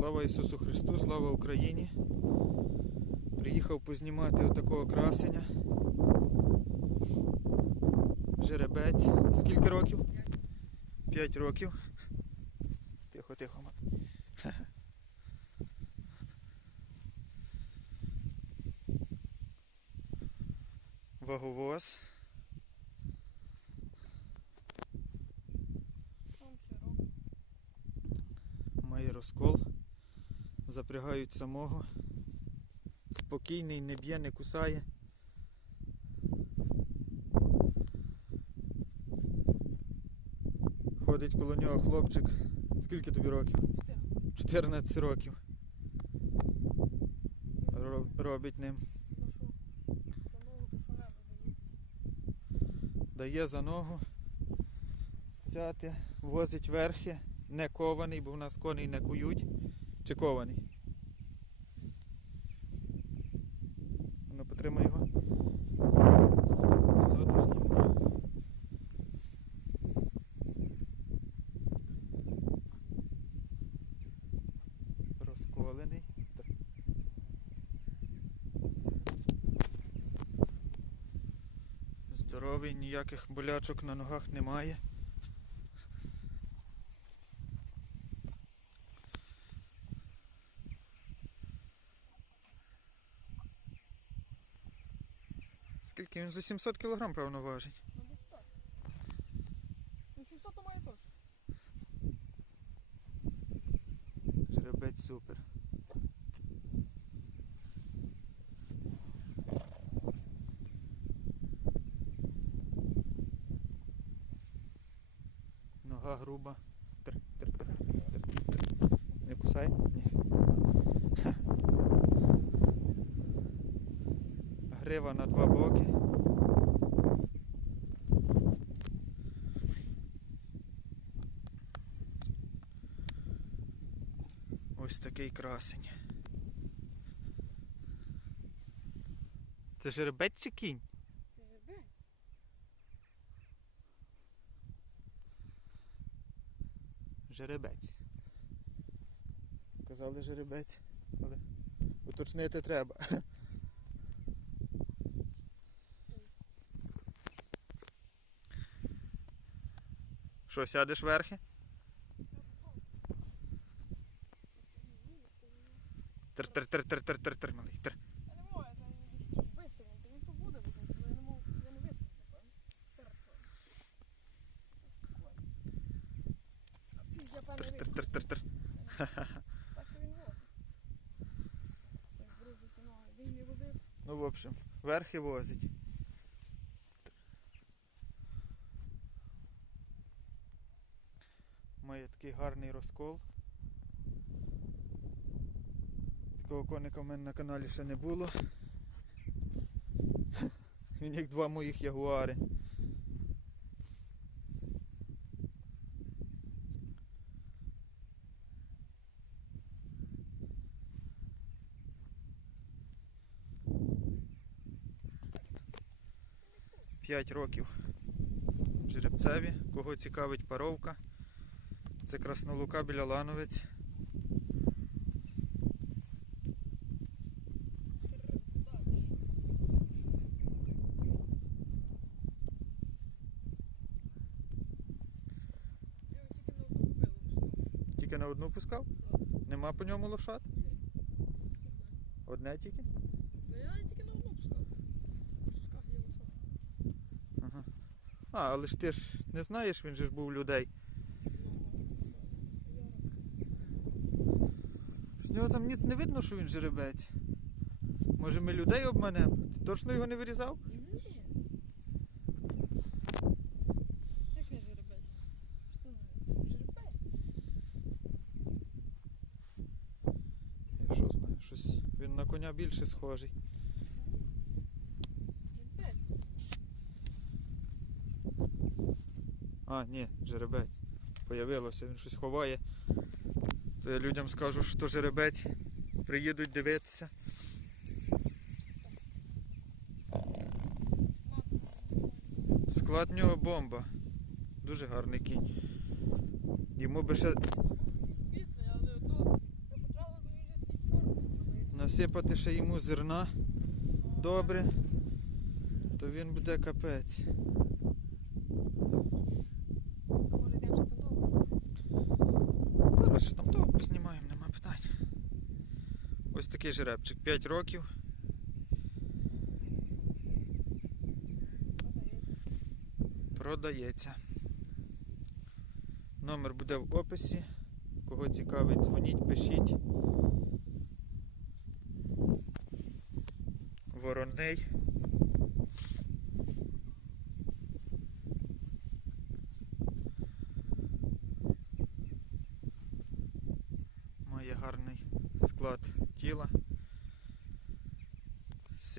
Слава Ісусу Христу, слава Україні. Приїхав познімати отакого красення. Жеребець. Скільки років? П'ять років. Тихо, тихо. Ваговоз. Має розкол. Запрягають самого. Спокійний, не б'є, не кусає. Ходить коло нього хлопчик. Скільки тобі років? 14. 14 років. Ро- Робить ним. Дає за ногу. Взяти, возить верхи. Не кований, бо в нас коней не кують. Чи кований? Ну, потримай його. Ззаду зніму. Розколений. Здоровий, ніяких болячок на ногах немає. Скільки він за 700 кг, певно, важить. Ну десь так. Ну 700 то має точно. Жеребець супер. Нога груба. Тр, тр, тр, тр, тр. Не кусай? Ні. Грива на два боки. Ось такий красень. Це жеребець чи кінь? Це жеребець. Жеребець. Казали жеребець, але уточнити треба. Що, сядеш верхи? Тр тр тр тр тр тр тр малий тр. Я не можу, я не десь. То він побуде, бо я не можу, я не напевно. Тр. Так то він возить. Ноги. Він не возив. Ну, в общем, верхи возить. Має такий гарний розкол. Такого коника в мене на каналі ще не було. Він як два моїх ягуари. П'ять років жеребцеві. Кого цікавить паровка. Це Краснолука біля Лановець. Тільки на одну пускав? Нема по ньому лошад? Одне тільки? Ну я тільки на одну пускав. Ага. А, але ж ти ж не знаєш, він же ж був людей. Нього там ніц не видно, що він жеребець. Може ми людей обманемо? Ти точно його не вирізав? Ні. Як не жеребець? Що не жеребець? Я що знаю, щось він на коня більше схожий. Жеребець. А, ні, жеребець. Появилося, він щось ховає. То я людям скажу, що то жеребець. Приїдуть дивитися. Склад. Нього бомба. Дуже гарний кінь. Йому би ще насипати ще йому зерна добре, то він буде капець. Може, йдемо ще там довго. Зараз ще там того познімаємо, нема питань. Ось такий жеребчик, 5 років. Продається. Номер буде в описі. Кого цікавить, дзвоніть, пишіть. Вороней. Має гарний склад тіла.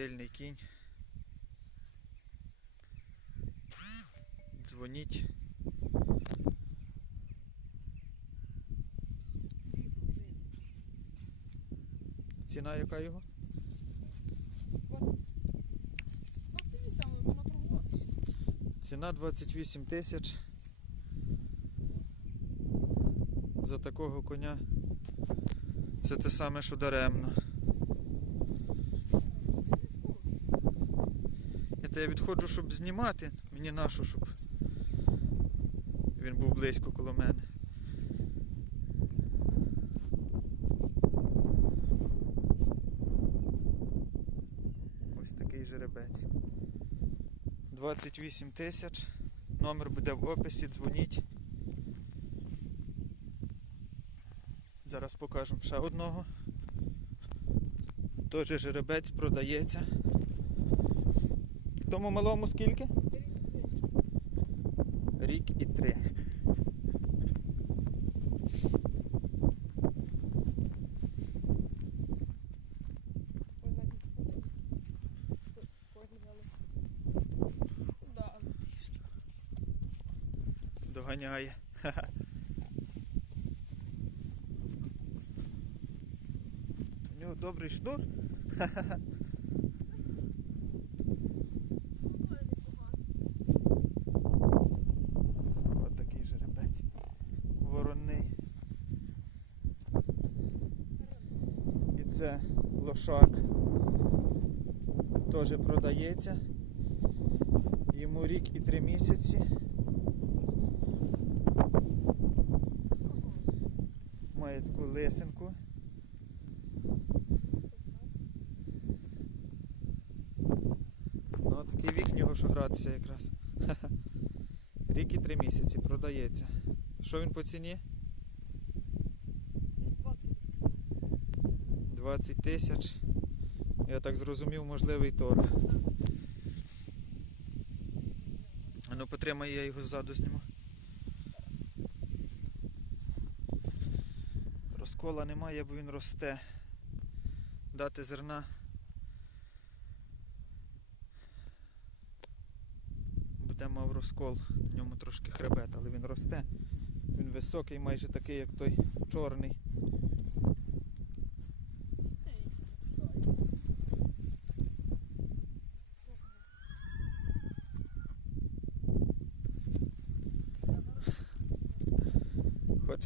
Сильний кінь. Дзвоніть. Ціна яка його? 28, але воно торгуватися. Ціна 28 тисяч. За такого коня. Це те саме, що даремно. Я відходжу, щоб знімати. Мені нашу, щоб він був близько коло мене. Ось такий жеребець. 28 тисяч. Номер буде в описі, дзвоніть. Зараз покажемо ще одного. Теж жеребець продається. Тому малому скільки? Рік і три. Доганяє. У нього добрий шнур. Ось такий жеребець. Воронний. І це лошак. Теж продається. Йому рік і три місяці. Має таку лисинку. Ну, такий вік в нього, що гратися якраз. Рік і три місяці продається. Що він по ціні? 20 тисяч. Я так зрозумів, можливий торг. Ну потримай, я його ззаду зніму. Розкола немає, бо він росте. Дати зерна. Буде мав розкол, на ньому трошки хребет, але він росте. Він високий, майже такий, як той чорний.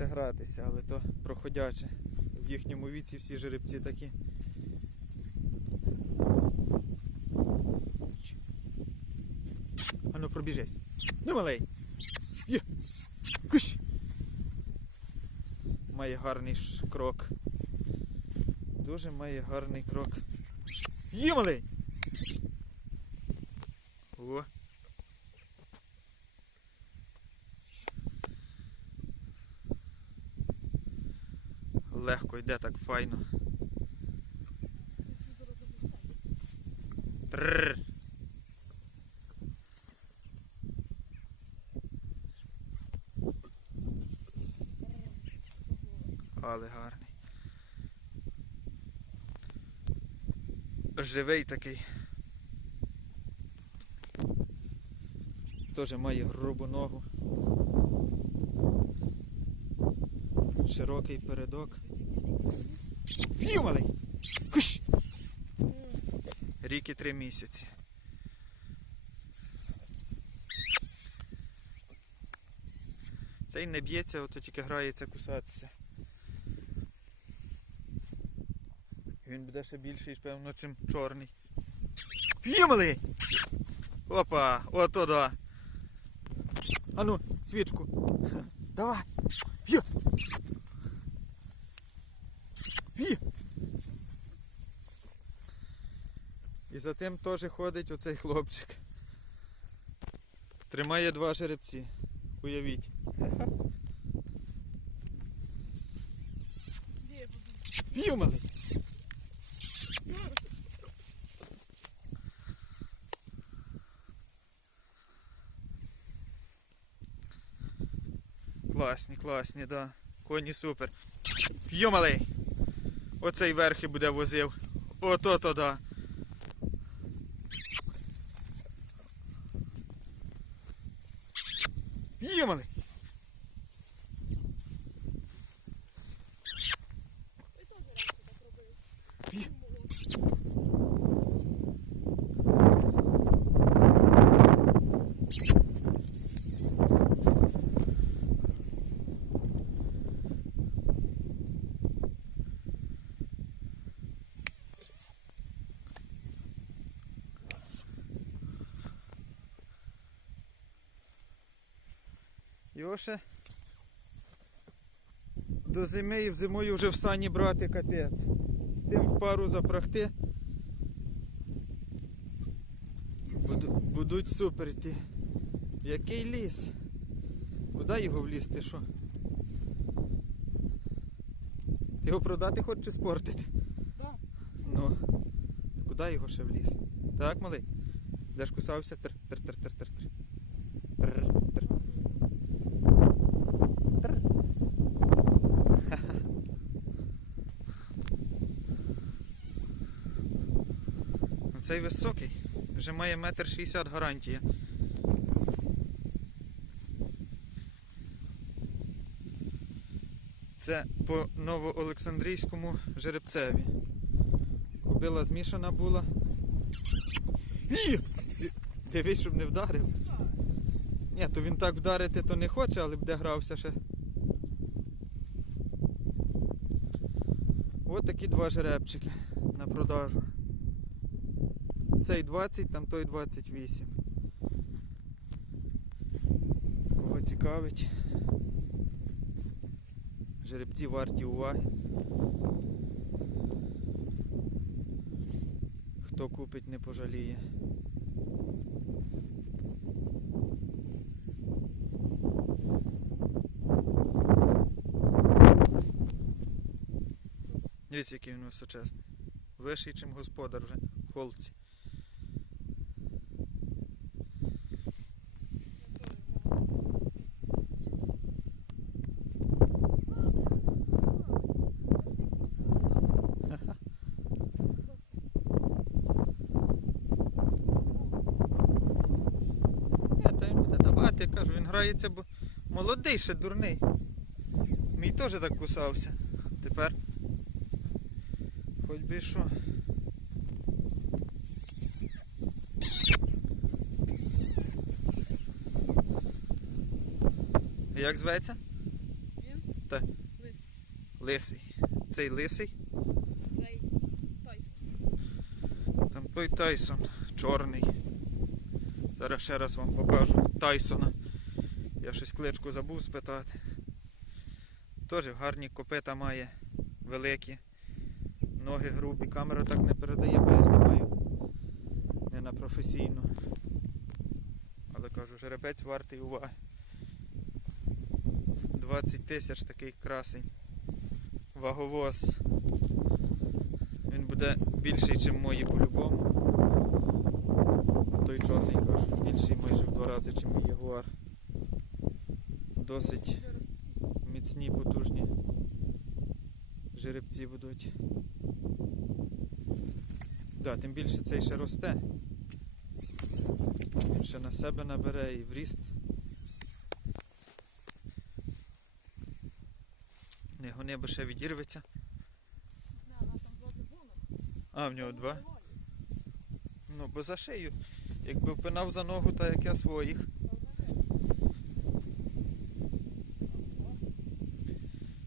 Хоче гратися, але то проходяче. В їхньому віці всі жеребці такі. Ану пробіжись. Ну малий. Є. Куш. Має гарний крок. Дуже має гарний крок. Є малий. О. Легко йде так файно. Трррр. Але гарний. Живий такий. Теж має грубу ногу. Широкий передок. Юмалий! Куш! Рік і три місяці. Цей не б'ється, ото тільки грається кусатися. Він буде ще більший, певно, чим чорний. Фімали! Опа, ото да. Ану, свічку. Давай. Є. Є. І за тим теж ходить оцей хлопчик. Тримає два жеребці. Уявіть. Фімали! Класні, класні, да. Коні супер. Йо малий! Оцей верхи буде возив. Ото то да. Його ще до зими і в зимою вже в сані брати капець. З тим в пару запрахти. Буду- будуть супер йти. Який ліс? Куди його влізти, що? Його продати хочеш чи спортити? Да. Ну, куди його ще вліз? Так, малий? Де ж кусався? Тр, тр, тр, тр, тр, тр. Тр, тр. Тр. Ну, Цей високий. Вже має метр шістдесят гарантія. Це по новоолександрійському жеребцеві. Кобила змішана була. Ні! Дивись, щоб не вдарив. Ні, то він так вдарити то не хоче, але буде грався ще. Ось такі два жеребчики на продажу. Цей 20, там той 28. Кого цікавить. Жеребці варті уваги. Хто купить, не пожаліє. Дивіться, який він височезний. Вищий, чим господар вже в холці. Ні, та він буде давати, кажу, він грається, бо молодий ще дурний. Мій теж так кусався. Тепер. Хоч би що. Як зветься? Він? Так. Лис. Лисий. Цей лисий. Цей Тайсон. Там той Тайсон, чорний. Зараз ще раз вам покажу Тайсона. Я щось кличку забув спитати. Теж гарні копита має, великі. Ноги грубі. Камера так не передає, бо я знімаю не на професійну. Але кажу, жеребець вартий уваги. 20 тисяч такий красень. Ваговоз. Він буде більший, ніж мої по-любому. Той чорний кажу, більший майже в два рази, ніж мій ягуар. Досить міцні, потужні жеребці будуть. Да, тим більше цей ще росте. Він ще на себе набере і в ріст. Не гони, бо ще відірветься. А, в нього два. Ну, бо за шию. Якби впинав за ногу, то як я своїх.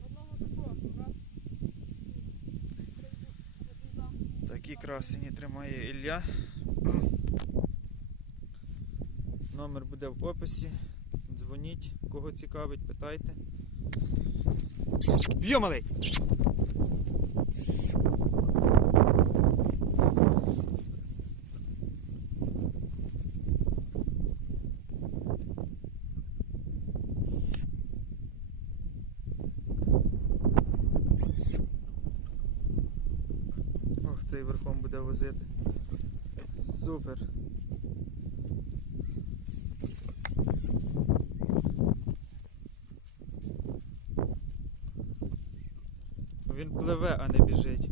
Одного такого, раз. Прийду, красені тримає Ілля. Номер буде в описі. Дзвоніть, кого цікавить, питайте. Йо, малий! Цей верхом буде возити. Супер. Він пливе, а не біжить.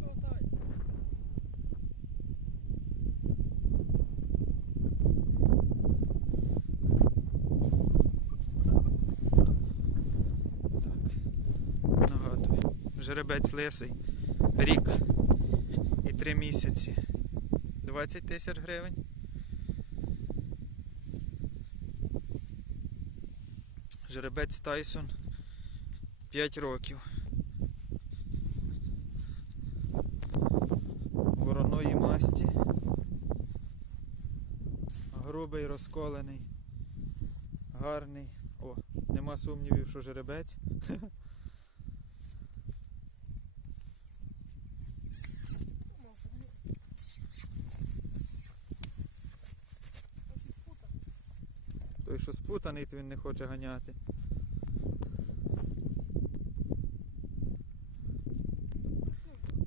Що дай? Так. Нагадую. Жеребець лисий. Рік і три місяці. 20 тисяч гривень. Жеребець Тайсон 5 років. Вороної масті. Грубий, розколений. Гарний. О, нема сумнівів, що жеребець. Може, ні. Ось і спутаний. То він не хоче ганяти.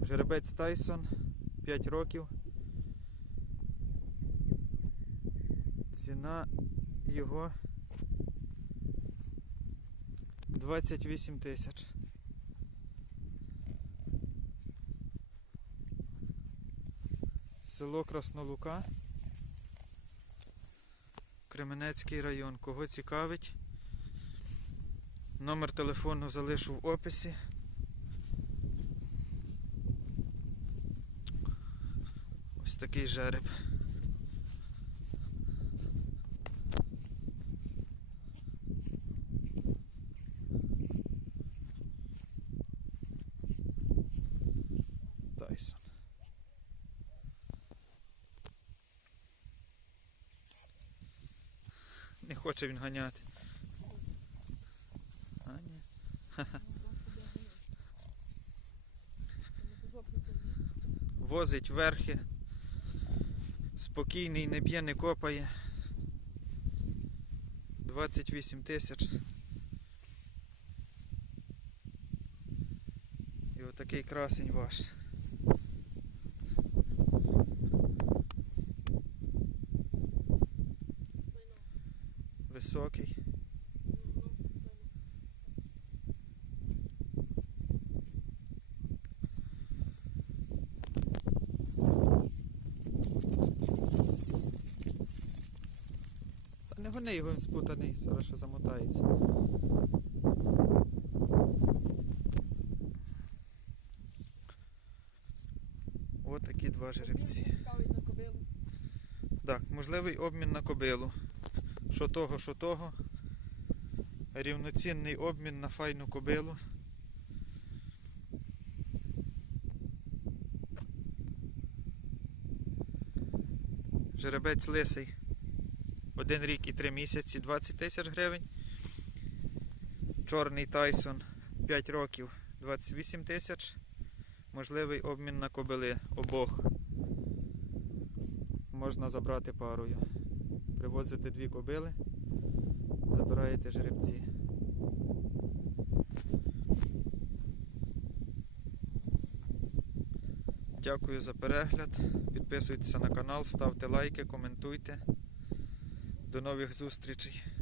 Жеребець Тайсон 5 років. Ціна його 28 тисяч. Село Краснолука. Кременецький район. Кого цікавить? Номер телефону залишу в описі. Ось такий жереб. Тайсон. Не хоче він ганяти. А, ні. Возить верхи. Спокійний, не б'є, не копає. 28 тисяч. І отакий красень ваш. Високий. Та не гони його він спутаний, зараз ще замотається. От такі два жеребці. Так, можливий обмін на кобилу. Що того, що того. Рівноцінний обмін на файну кобилу. Жеребець лисий. Один рік і три місяці 20 тисяч гривень. Чорний Тайсон 5 років 28 тисяч. Можливий обмін на кобили обох можна забрати парою. Привозите дві кобили, забираєте жеребці. Дякую за перегляд. Підписуйтеся на канал, ставте лайки, коментуйте. До нових зустрічей.